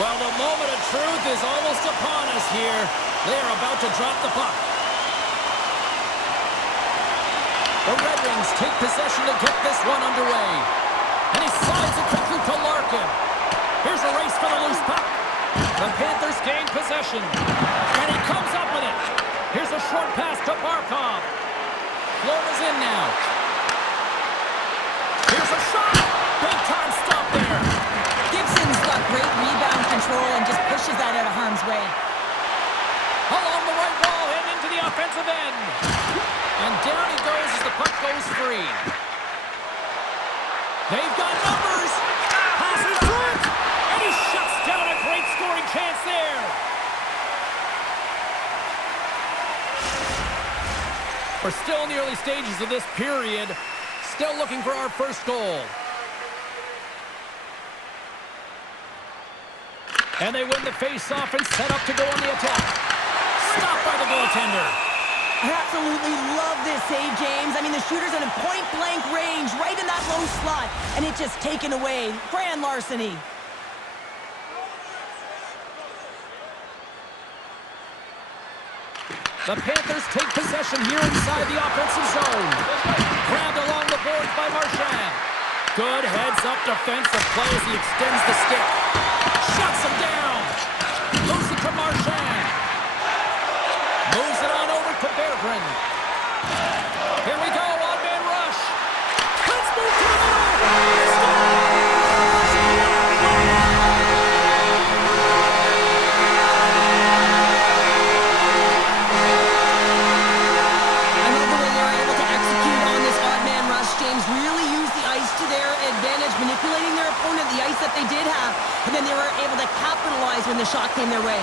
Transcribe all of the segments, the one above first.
Well, the moment of truth is almost upon us here. They are about to drop the puck. The Red Wings take possession to get this one underway. And he slides it quickly to Larkin. Here's a race for the loose puck. The Panthers gain possession. And he comes up with it. Here's a short pass to Barkov. Florida's in now. Here's a shot. Big time stop there. Gibson's got great rebound control and just pushes that out of harm's way. Along the right wall and into the offensive end. And down he goes as the puck goes free. They've got numbers. Passes through. And he shuts down a great scoring chance there. We're still in the early stages of this period. Still looking for our first goal. And they win the face-off and set up to go on the attack. Stopped by the goaltender. I absolutely love this save, James. I mean, the shooter's in a point-blank range, right in that low slot, and it's just taken away. Grand larceny. The Panthers take possession here inside the offensive zone. Grabbed along the boards by Marchand. Good heads-up defensive play as he extends the stick. Shuts him down. Moves it to Marchand. Moves it on over to Berggren. Here we go, odd-man rush. Let's move to the middle. I love the way they're able to execute on this odd-man rush, James. Really use the ice to their advantage, manipulating their opponent, the ice that they did have, and then they were able to capitalize when the shot came their way.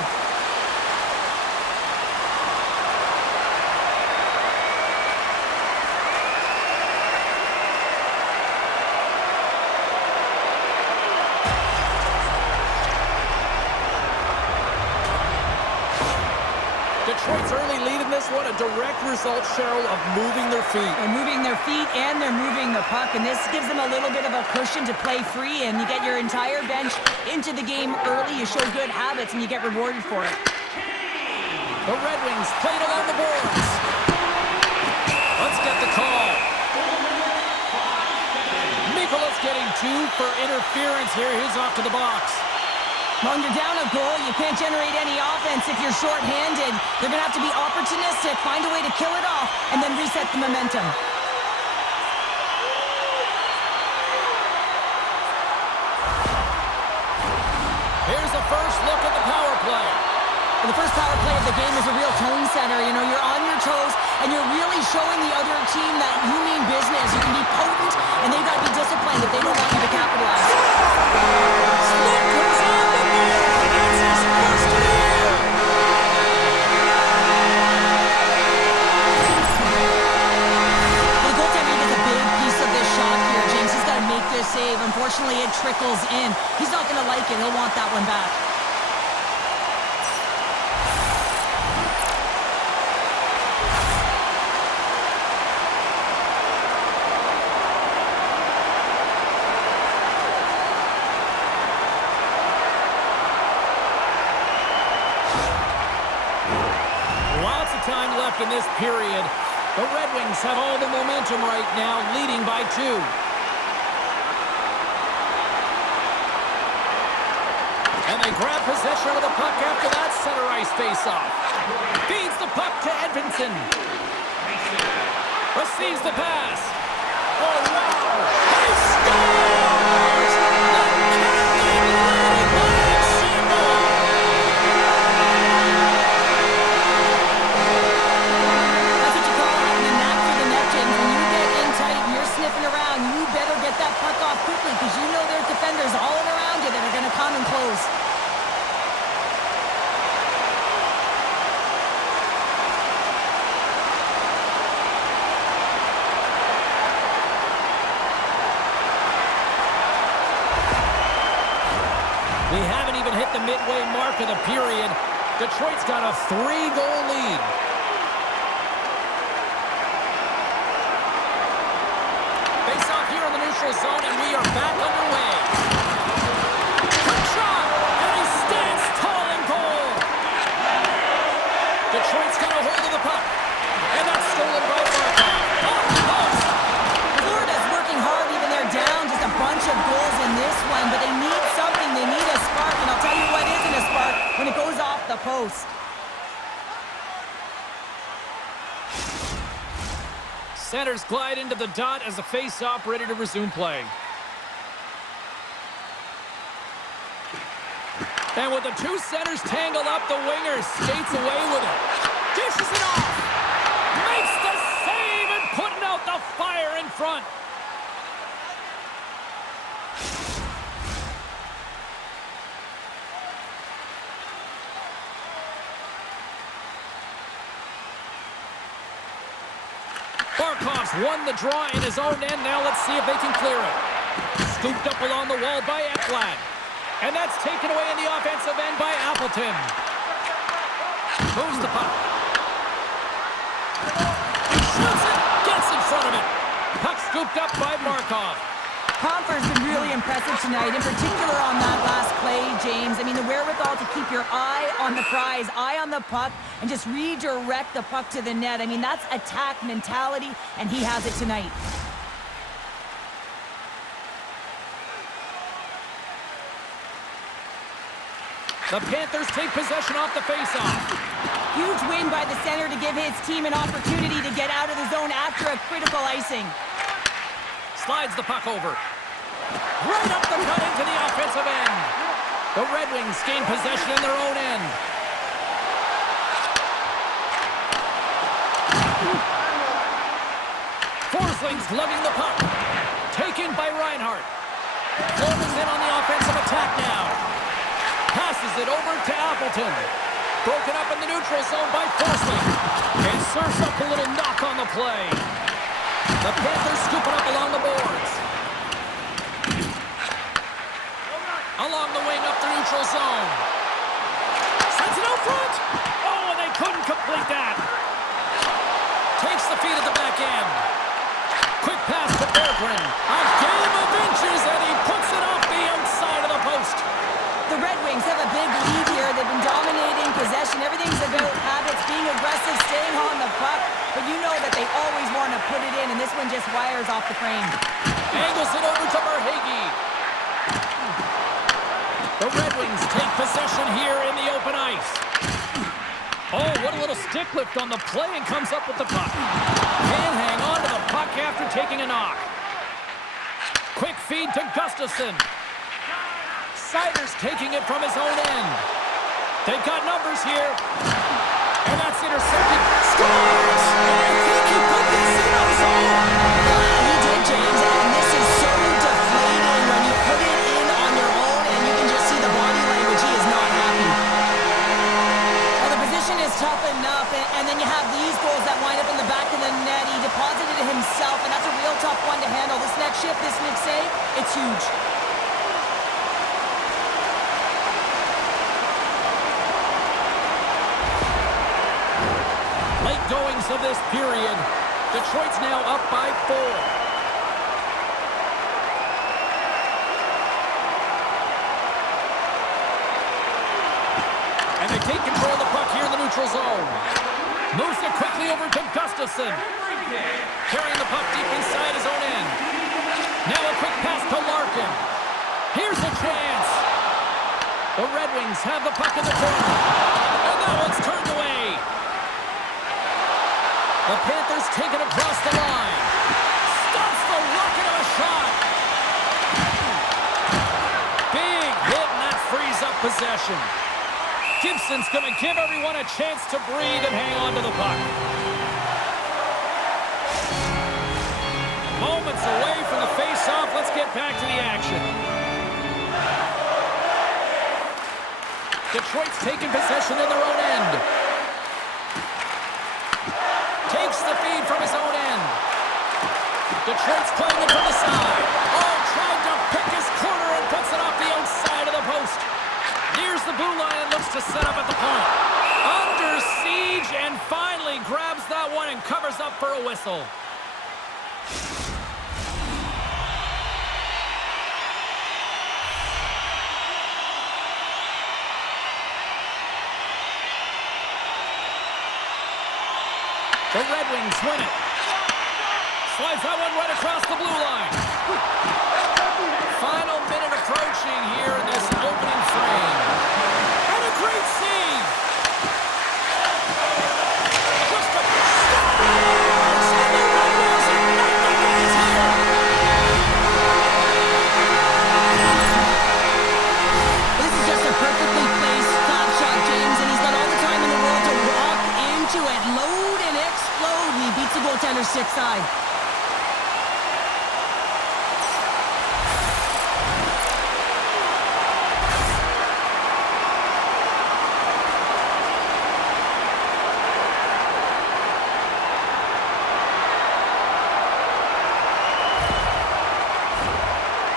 Detroit's early lead in this one, a direct result, Cheryl, of moving their feet. They're moving their feet and they're moving the puck, and this gives them a little bit of a cushion to play free, and you get your entire bench into the game early. You show good habits, and you get rewarded for it. The Red Wings played along the boards. Let's get the call. Mikola's getting 2 for interference here. He's off to the box. When you're down a goal, you can't generate any offense if you're short-handed. They're going to have to be opportunistic, find a way to kill it off, and then reset the momentum. Here's the first look at the power play. Well, the first power play of the game is a real tone setter. You know, you're on your toes, and you're really showing the other team that you mean business. You can be potent, and they've got to be disciplined if they don't want you to capitalize. Slip comes on the board. That's his first of the year. The goaltender gets a big piece of this shot here, James. He's got to make this save. Unfortunately, it trickles in. He's not going to like it. He'll want that one back. Time left in this period. The Red Wings have all the momentum right now, leading by 2. And they grab possession of the puck after that center ice faceoff. Feeds the puck to Edvinsson. Receives the pass. Oh, wow! He scores! The captain leading by a single! Around, you better get that puck off quickly because you know there's defenders all around you that are going to come and close. We haven't even hit the midway mark of the period. Detroit's got a 3-goal lead. Zone, and we are back underway. Quick shot, and he the post. Centers glide into the dot as a face-off ready to resume play. And with the two centers tangled up, the winger skates away with it. Dishes it off. Makes the save and putting out the fire in front. Barkov's won the draw in his own end. Now let's see if they can clear it. Scooped up along the wall by Ekblad. And that's taken away in the offensive end by Appleton. Moves the puck. Shoots it. Gets in front of it. Puck scooped up by Barkov. Compher's been really impressive tonight, in particular on that last play, James. I mean, the wherewithal to keep your eye on the prize, eye on the puck, and just redirect the puck to the net. I mean, that's attack mentality, and he has it tonight. The Panthers take possession off the faceoff. Huge win by the center to give his team an opportunity to get out of the zone after a critical icing. Slides the puck over. Right up the cut into the offensive end. The Red Wings gain possession in their own end. Forsling's lugging the puck. Taken by Reinhart. Floaters in on the offensive attack now. Passes it over to Appleton. Broken up in the neutral zone by Forsling. And serves up a little knock on the play. The Panthers scoop it up along the boards. Along the wing up the neutral zone. Sends it out front. Oh, and they couldn't complete that. Takes the feed at the back end. Quick pass to Berggren. A game of inches, and he puts it off the outside of the post. The Red Wings have a big lead here. They've been dominating possession. Everything's about habits, being aggressive, staying on the puck. But you know that they always want to put it in, and this one just wires off the frame. Angles it over to Verhaeghe. The Red Wings take possession here in the open ice. Oh, what a little stick lift on the play, and comes up with the puck. Can hang on to the puck after taking a knock. Quick feed to Gustafsson. Siders taking it from his own end. They've got numbers here. And that's intercepted. Scores! And I think he put this in on his own. He did, James, and this is so deflating when you put it in on your own, and you can just see the body language. He is not happy. Well, the position is tough enough, and then you have these goals that wind up in the back of the net. He deposited it himself, and that's a real tough one to handle. This next shift, this next save, it's huge. Late goings of this period. Detroit's now up by 4. And they take control of the puck here in the neutral zone. Moves it quickly over to Gustafsson. Carrying the puck deep inside his own end. Now a quick pass to Larkin. Here's a chance. The Red Wings have the puck in the corner. And that one's turned away. The Panthers take it across the line. Stops the rocket of a shot. Big hit, and that frees up possession. Gibson's going to give everyone a chance to breathe and hang on to the puck. Moments away from the face-off. Let's get back to the action. Detroit's taking possession in their own end. Takes the feed from his own end. Detroit's playing it from the side. Oh, tried to pick his corner and puts it off the outside of the post. Nears the blue line and looks to set up at the point. Under siege and finally grabs that one and covers up for a whistle. The Red Wings win it. Slides that one right across the blue line. Final minute approaching here in this opening frame. And a great save.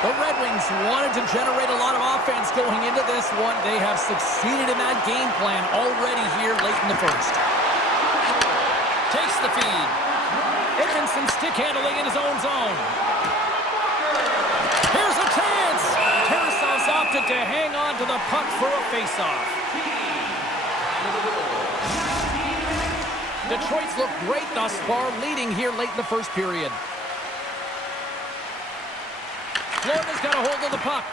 The Red Wings wanted to generate a lot of offense going into this one. They have succeeded in that game plan already here late in the first. Takes the feed. Edmondson stick handling in his own zone. Here's a chance. Tarasov's opted to hang on to the puck for a faceoff. Detroit's looked great thus far, leading here late in the first period. Florida's got a hold of the puck.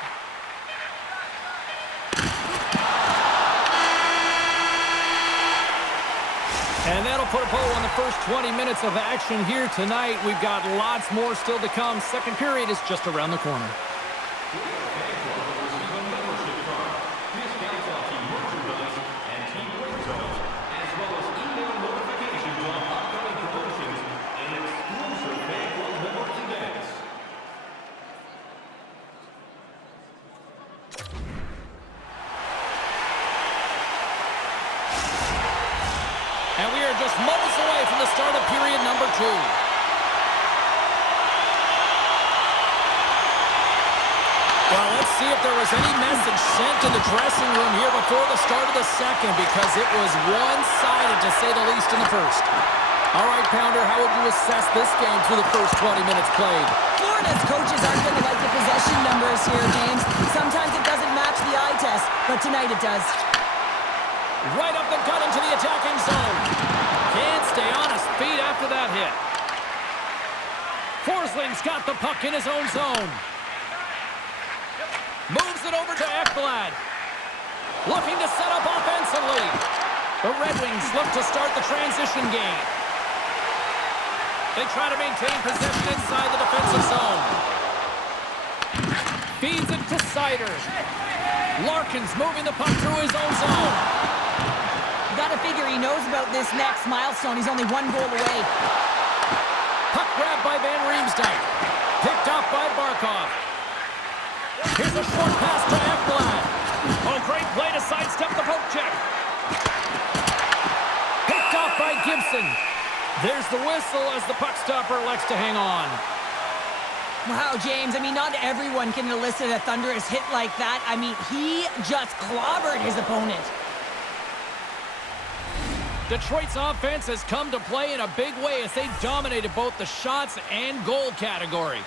And that'll put a bow on the first 20 minutes of action here tonight. We've got lots more still to come. Second period is just around the corner. And we are just moments away from the start of period number 2. Well, let's see if there was any message sent to the dressing room here before the start of the second, because it was one-sided, to say the least, in the first. All right, Pounder, how would you assess this game through the first 20 minutes played? Florida's coaches aren't going to like the possession numbers here, James. Sometimes it doesn't match the eye test, but tonight it does. Right up the gut into the attacking zone. Can't stay on his feet after that hit. Forsling's got the puck in his own zone. Moves it over to Ekblad. Looking to set up offensively. The Red Wings look to start the transition game. They try to maintain possession inside the defensive zone. Feeds it to Sider. Larkin's moving the puck through his own zone. Got to figure he knows about this next milestone. He's only one goal away. Puck grabbed by Van Riemsdyk. Picked up by Barkov. Here's a short pass to Ekblad. Oh, great play to sidestep the poke check. Picked off by Gibson. There's the whistle as the puck stopper elects to hang on. Wow, James, I mean, not everyone can elicit a thunderous hit like that. I mean, he just clobbered his opponent. Detroit's offense has come to play in a big way as they dominated both the shots and goal category.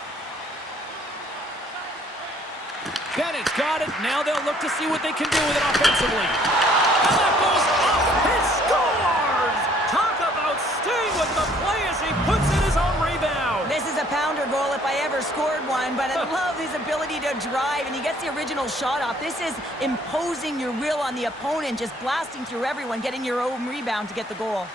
Bennett's got it. Now they'll look to see what they can do with it offensively. And that goes up. He scores! Talk about staying with the play as he puts in his own rebound. This is a Pounder goal if I ever scored one, but I love his ability to drive, and he gets the original shot off. This is imposing your will on the opponent, just blasting through everyone, getting your own rebound to get the goal.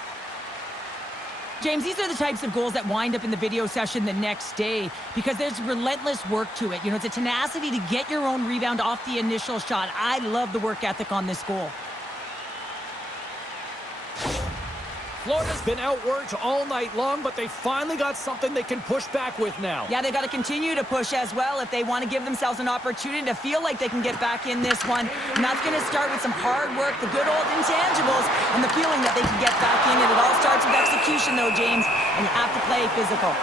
James, these are the types of goals that wind up in the video session the next day because there's relentless work to it. You know, it's a tenacity to get your own rebound off the initial shot. I love the work ethic on this goal. Florida's been outworked all night long, but they finally got something they can push back with now. Yeah, they got to continue to push as well if they want to give themselves an opportunity to feel like they can get back in this one. And that's going to start with some hard work, the good old intangibles, and the feeling that they can get back in. And it all starts with execution, though, James, and you have to play physical.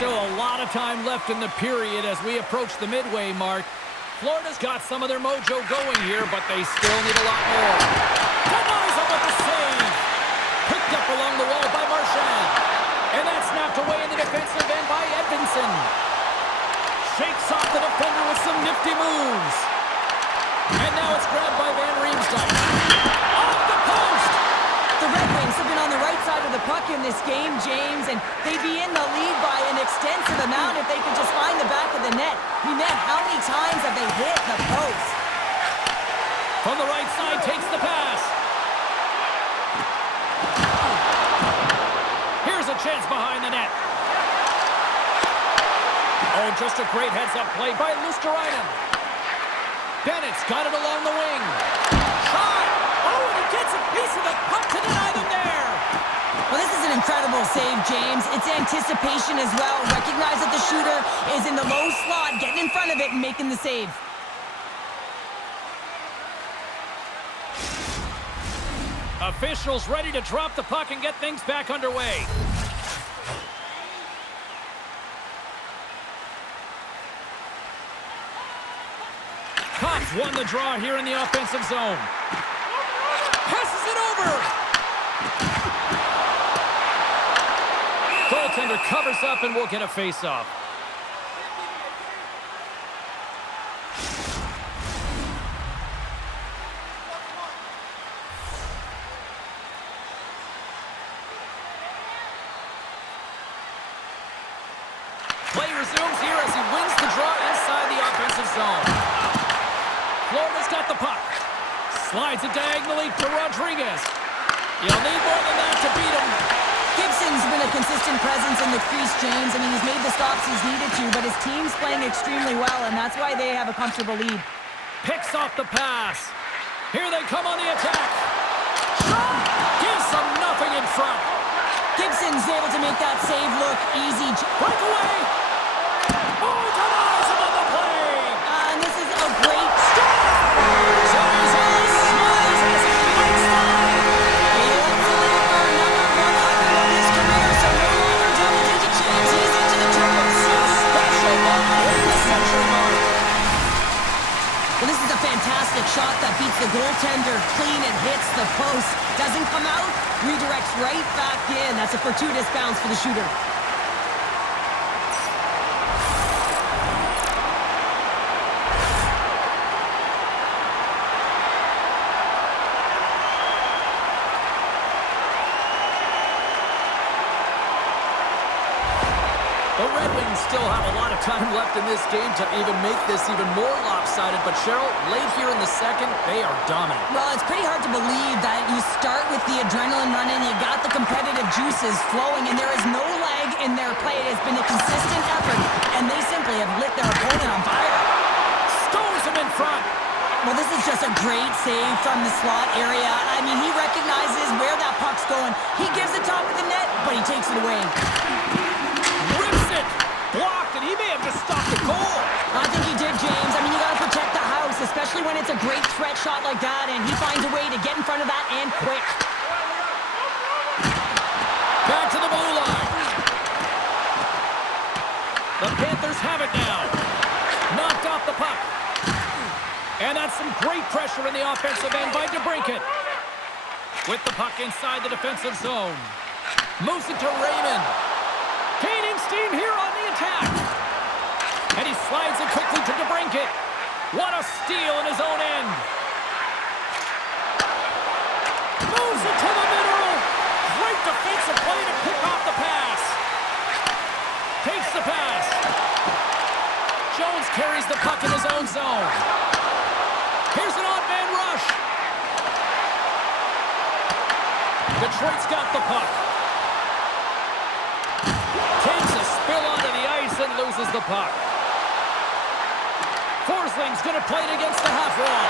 Still a lot of time left in the period as we approach the midway mark. Florida's got some of their mojo going here, but they still need a lot more. Denies him with the save. Picked up along the wall by Marchand. And that's snapped away in the defensive end by Edmondson. Shakes off the defender with some nifty moves. And now it's grabbed by Van Riemsdyk. Off the post! The Red Wings have been on the right side of the puck in this game, James, and they'd be in the lead by an extensive amount if they could just find the back of the net. I mean, man, how many times have they hit the post? From the right side, takes the pass. Here's a chance behind the net. Oh, just a great heads-up play by Luosterainen. Bennett's got it along the wing. Shot! Oh, and he gets a piece of the puck to deny them there. Well, this is an incredible save, James. It's anticipation as well. Recognize that the shooter is in the low slot, getting in front of it and making the save. Officials ready to drop the puck and get things back underway. Cops won the draw here in the offensive zone. Passes it over. Goaltender covers up and will get a face-off. Play resumes here as he wins the draw inside the offensive zone. Florida's got the puck. Slides it diagonally to Rodriguez. You'll need more than that to beat him. Gibson's been a consistent presence in the crease, James. I mean, he's made the stops he's needed to, but his team's playing extremely well, and that's why they have a comfortable lead. Picks off the pass. Here they come on the attack. Shot! Gives them nothing in front. Gibson's able to make that save look easy. Breakaway! Oh, denies him on the play! And this is a great start. So he's all smiles as he makes the line. He looks to lead for number 100 of his career, so no longer double-digit chance. He's into the triples. Special moment in the century mark. Well, this is a fantastic shot that beats the goaltender clean and hits the post. Doesn't come out, redirects right back in. That's a fortuitous bounce for the shooter. The Red Wings still have a lot of time left in this game to even make this even more lopsided. But Cheryl, late here in the second, they are dominant. Well, it's pretty hard to believe that you start with the adrenaline running, you got the competitive juices flowing, and there is no lag in their play. It has been a consistent effort, and they simply have lit their opponent on fire. Stones him in front. Well, this is just a great save from the slot area. I mean, he recognizes where that puck's going. He gives it top of the net, but he takes it away. Blocked, and he may have just stopped the goal. I think he did, James. I mean, you got to protect the house, especially when it's a great threat shot like that, and he finds a way to get in front of that and quick. Back to the blue line. The Panthers have it now. Knocked off the puck. And that's some great pressure in the offensive end by DeBrincat. With the puck inside the defensive zone. Moves it to Raymond. Gaining steam here on the attack. And he slides it quickly to DeBrincat. What a steal in his own end. Moves it to the middle. Great defensive play to pick off the pass. Takes the pass. Jones carries the puck in his own zone. Here's an odd man rush. Detroit's got the puck. Takes a spill onto the ice and loses the puck. Forsling's going to play it against the half wall.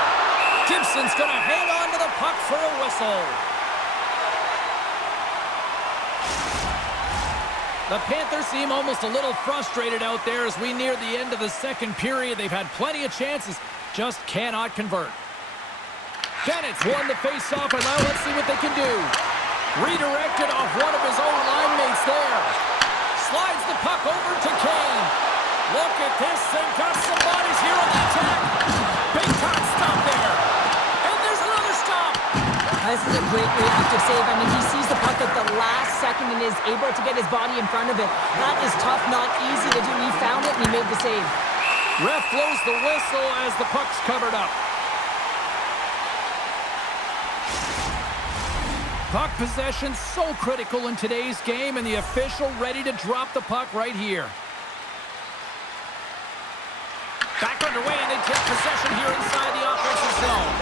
Gibson's going to hang on to the puck for a whistle. The Panthers seem almost a little frustrated out there as we near the end of the second period. They've had plenty of chances, just cannot convert. Bennett's won the face-off, and now let's see what they can do. Redirected off one of his own line mates there. Slides the puck over to Kane. Look at this. They've got some bodies here on the attack. Big time stop there. And there's another stop. This is a great reactive save. I mean, he sees the puck at the last second and is able to get his body in front of it. That is tough, not easy to do. He found it and he made the save. Ref blows the whistle as the puck's covered up. Puck possession so critical in today's game, and the official ready to drop the puck right here. Back underway, and they take possession here inside the offensive zone.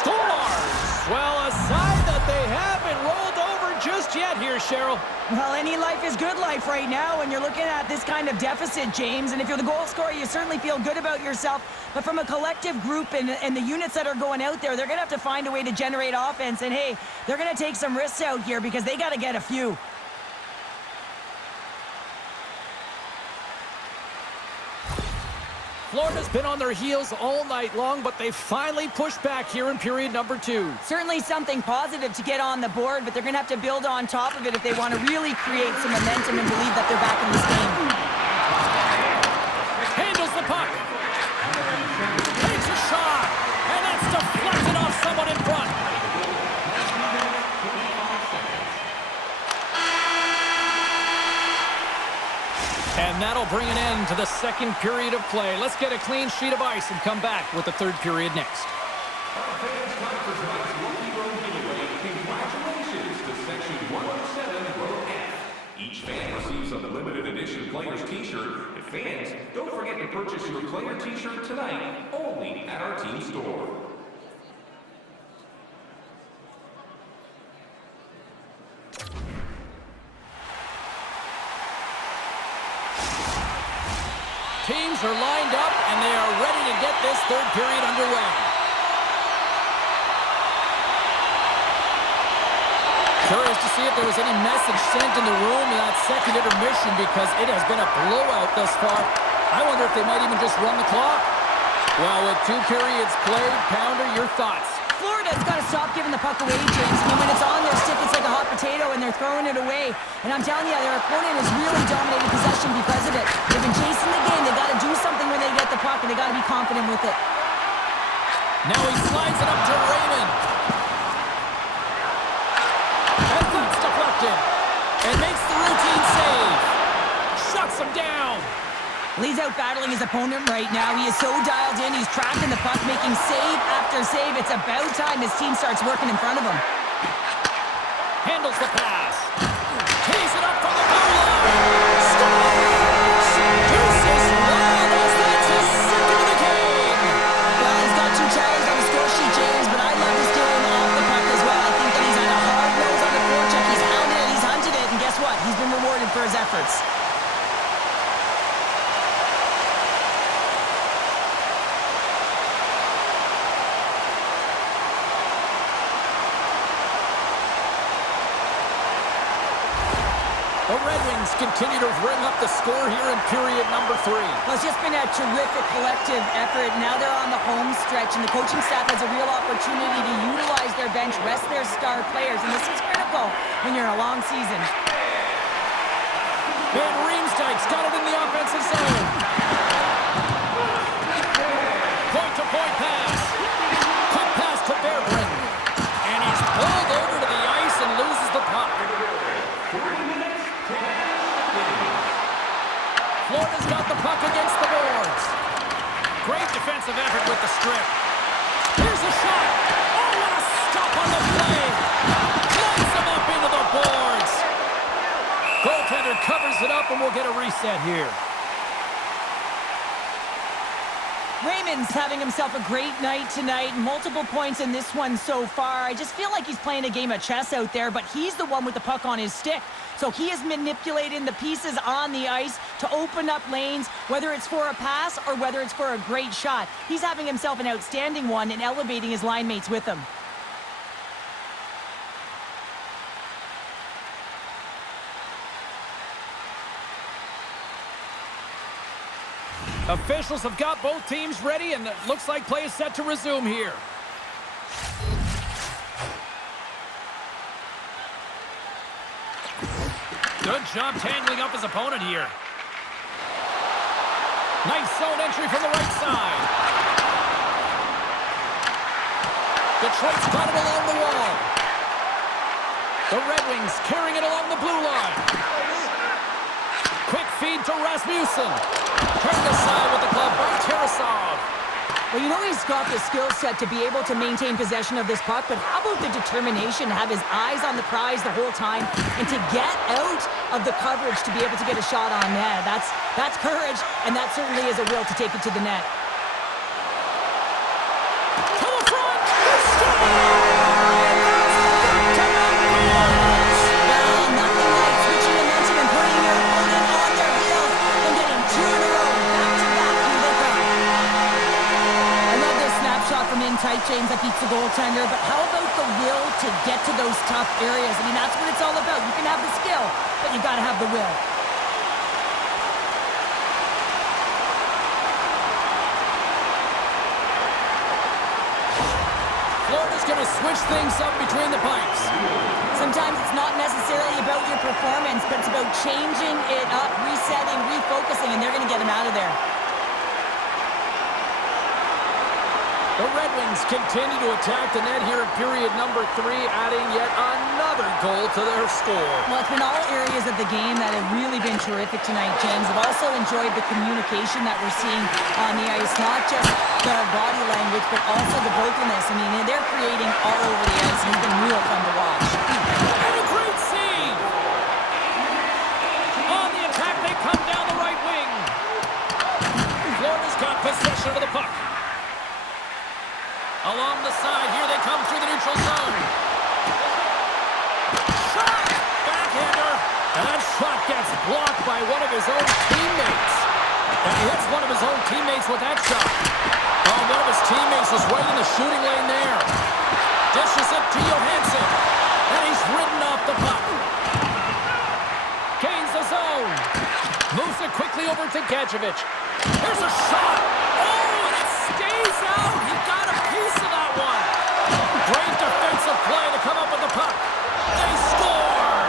Scores! Well, a sign that they haven't rolled over just yet here, Cheryl. Well, any life is good life right now when you're looking at this kind of deficit, James. And if you're the goal scorer, you certainly feel good about yourself. But from a collective group and the units that are going out there, they're going to have to find a way to generate offense. And, hey, they're going to take some risks out here because they got to get a few. Florida's been on their heels all night long, but they finally pushed back here in period number 2. Certainly something positive to get on the board, but they're going to have to build on top of it if they want to really create some momentum and believe that they're back in this game. Handles the puck. Takes a shot. And that'll bring an end to the second period of play. Let's get a clean sheet of ice and come back with the third period next. Congratulations to Section 107, Row F. Each fan receives a limited edition player's t-shirt. And fans, don't forget to purchase your player t-shirt tonight, only at our team store. Teams are lined up, and they are ready to get this third period underway. Curious to see if there was any message sent in the room in that second intermission because it has been a blowout thus far. I wonder if they might even just run the clock. Well, with 2 periods played, Pounder, your thoughts? Florida's got to stop giving the puck away, James. I mean, when it's on their stick, it's like a hot potato, and they're throwing it away. And I'm telling you, their opponent has really dominated possession because of it. They've been chasing the game. They've got to do something when they get the puck, and they've got to be confident with it. Now he slides it up to Raymond. And that's deflected. And makes the routine save. Shuts him down. He's out battling his opponent right now. He is so dialed in. He's tracking the puck, making save after save. It's about time his team starts working in front of him. Handles the pass. Tees it up from the blue line. Scores! Deuces Ramos, that's his second of the game. Well, he's got 2 challenges on the score sheet, James, but I love his game off the puck as well. I think that he's had a hard nose on the forecheck. He's hounded it, he's hunted it, and guess what? He's been rewarded for his efforts. The Red Wings continue to ring up the score here in period number 3. Well, it's just been a terrific collective effort. Now they're on the home stretch, and the coaching staff has a real opportunity to utilize their bench, rest their star players, and this is critical when you're in a long season. And Riemsdyk's got it in the offensive zone. Point-to-point pass. Quick pass to Berggren. And he's pulled over to the ice and loses the puck. Florida's got the puck against the boards. Great defensive effort with the strip. Here's a shot. Oh, what a stop on the play. Close him up into the boards. Goaltender covers it up, and we'll get a reset here. Raymond's having himself a great night tonight. Multiple points in this one so far. I just feel like he's playing a game of chess out there, but he's the one with the puck on his stick. So he is manipulating the pieces on the ice to open up lanes, whether it's for a pass or whether it's for a great shot. He's having himself an outstanding one and elevating his line mates with him. Officials have got both teams ready, and it looks like play is set to resume here. Good job tangling up his opponent here. Nice zone entry from the right side. Detroit's got it along the wall. The Red Wings carrying it along the blue line. Quick feed to Rasmussen. Turned aside with the glove by Tarasov. Well, you know he's got the skill set to be able to maintain possession of this puck, but how about the determination to have his eyes on the prize the whole time and to get out of the coverage to be able to get a shot on net? That's courage, and that certainly is a will to take it to the net. To the front! The score! Tight, James, that beats the goaltender, but how about the will to get to those tough areas? I mean, that's what it's all about. You can have the skill, but you got to have the will. Florida's going to switch things up between the pipes. Sometimes it's not necessarily about your performance, but it's about changing it up, resetting, refocusing, and they're going to get him out of there. The Red Wings continue to attack the net here in period number 3, adding yet another goal to their score. Well, it's been all areas of the game that have really been terrific tonight, James. I've also enjoyed the communication that we're seeing on the ice, not just the body language, but also the vocalness. I mean, they're creating all over the ice, and it's been real fun to watch. And a great save! On the attack, they come down the right wing. Florida's got possession of the puck. Along the side, here they come through the neutral zone. Shot! Backhander! And that shot gets blocked by one of his own teammates. And he hits one of his own teammates with that shot. Oh, one of his teammates was right in the shooting lane there. Dishes it to Johansson. And he's ridden off the puck. Gains the zone. Moves it quickly over to Gadjevich. Here's a shot. Oh, and it stays out. He got a piece of that one. Great defensive play to come up with the puck. They score!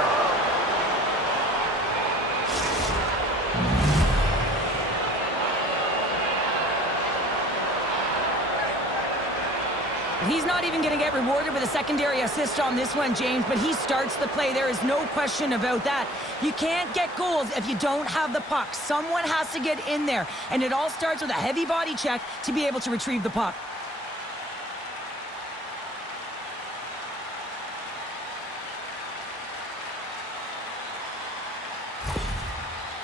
He's not even going to get rewarded with a secondary assist on this one, James, but he starts the play. There is no question about that. You can't get goals if you don't have the puck. Someone has to get in there, and it all starts with a heavy body check to be able to retrieve the puck.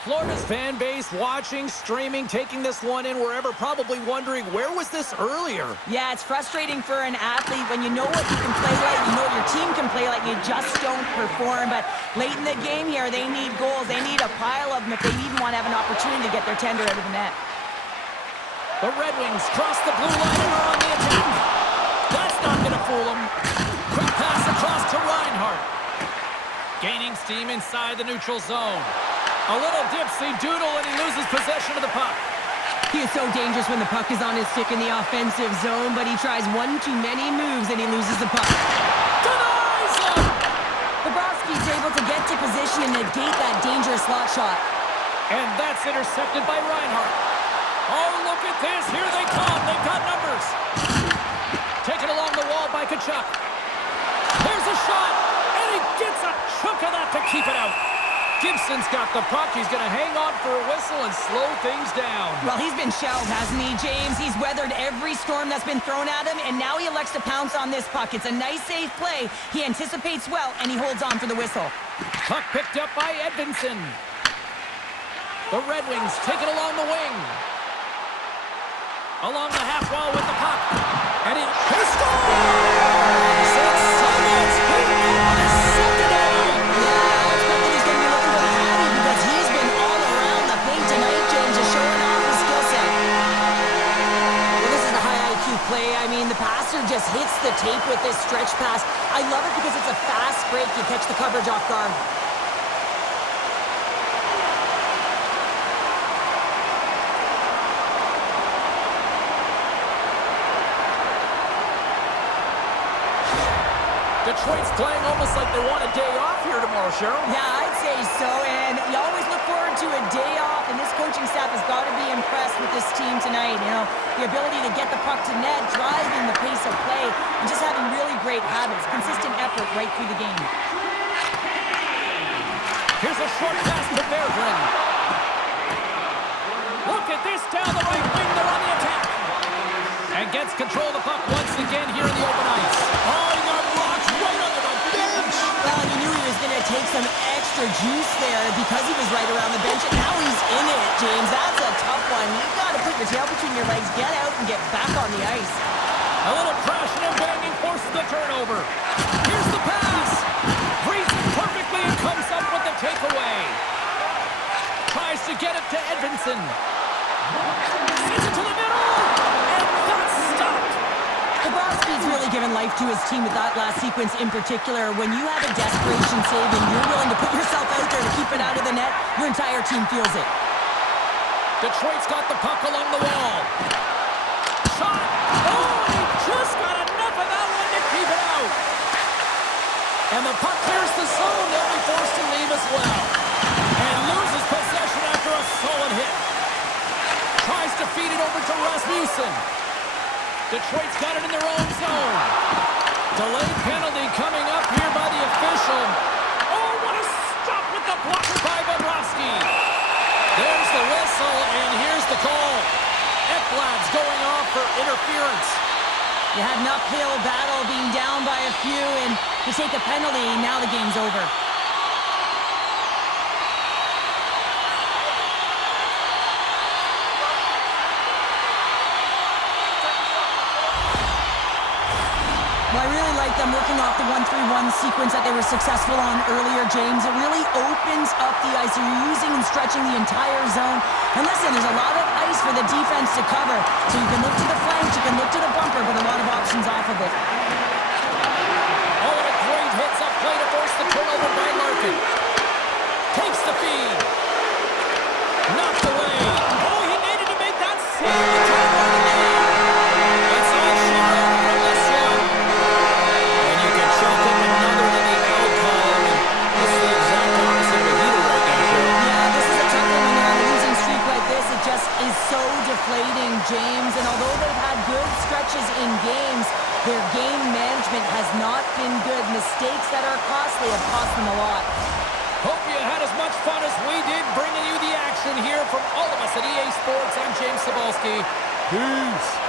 Florida's fan base watching, streaming, taking this one in wherever, probably wondering, where was this earlier? Yeah, it's frustrating for an athlete when you know what you can play like, you know what your team can play like, you just don't perform. But late in the game here, they need goals. They need a pile of them if they even want to have an opportunity to get their tender out of the net. The Red Wings cross the blue line and are on the attack. That's not going to fool them. Quick pass across to Reinhart. Gaining steam inside the neutral zone. A little dipsy-doodle, and he loses possession of the puck. He is so dangerous when the puck is on his stick in the offensive zone, but he tries one too many moves, and he loses the puck. Denies him! Bobrovsky's able to get to position and negate that dangerous slot shot. And that's intercepted by Reinhart. Oh, look at this. Here they come. They've got numbers. Taken along the wall by Tkachuk. There's a shot, and he gets a chunk of that to keep it out. Gibson's got the puck. He's going to hang on for a whistle and slow things down. Well, he's been shelled, hasn't he, James? He's weathered every storm that's been thrown at him, and now he elects to pounce on this puck. It's a nice, safe play. He anticipates well, and he holds on for the whistle. Puck picked up by Edvinsson. The Red Wings take it along the wing. Along the half wall with the puck. And he scores! It's Simmons. He intercepted it. Play. I mean, the passer just hits the tape with this stretch pass. I love it because it's a fast break. You catch the coverage off guard. Detroit's playing almost like they want a day off here tomorrow, Cheryl. Yeah, I'd say so, and you always look forward to a day off, and this coaching staff has got to be impressed with this team tonight. You know, the ability to get the puck to net, driving the pace of play, and just having really great habits, consistent effort right through the game. Here's a short pass to Berggren. Look at this down the right wing. They're on the attack. And gets control of the puck once again here in the open ice. Oh, he got blocked right under the bench. Well, you knew he was going to take some extra juice there because he was right around the bench, and now he's in it, James. That's a tough one. You've got to put your tail between your legs, get out, and get back on the ice. A little crashing and banging forces the turnover. Here's the pass. Reads it perfectly and comes up with the takeaway. Tries to get it to Edvinsson. Sends it to the middle. Bobrovsky's really given life to his team with that last sequence in particular. When you have a desperation save and you're willing to put yourself out there to keep it out of the net, your entire team feels it. Detroit's got the puck along the wall. Shot. Oh, he just got enough of that one to keep it out. And the puck clears the zone. They'll be forced to leave as well. And loses possession after a solid hit. Tries to feed it over to Rasmussen. Detroit's got it in their own zone. Delayed penalty coming up here by the official. Oh, what a stop with the blocker by Bobrovsky. There's the whistle, and here's the call. Ekblad's going off for interference. You had an uphill battle being down by a few, and you take a penalty, now the game's over. Well, I really like them working off the 1-3-1 sequence that they were successful on earlier, James. It really opens up the ice. You're using and stretching the entire zone. And listen, there's a lot of ice for the defense to cover. So you can look to the flanks, you can look to the bumper, but a lot of options off of it. Oh, and a great hits up play to force the turnover by Larkin. Takes the feed. Knocked away. Oh, he needed to make that save to tie the game. That's all she wrote from this one. And you can chalk up another to the out column. This is the exact opposite of a heater right now, Cheryl. Yeah, this is a tough one when you're on a losing streak like this. It just is so deflating, James. And although they've had good stretches in games, their game management has not been good. Mistakes that are costly have cost them a lot. Hope you had as much fun as we did bringing you the action here from all of us at EA Sports. I'm James Cebulski. Peace.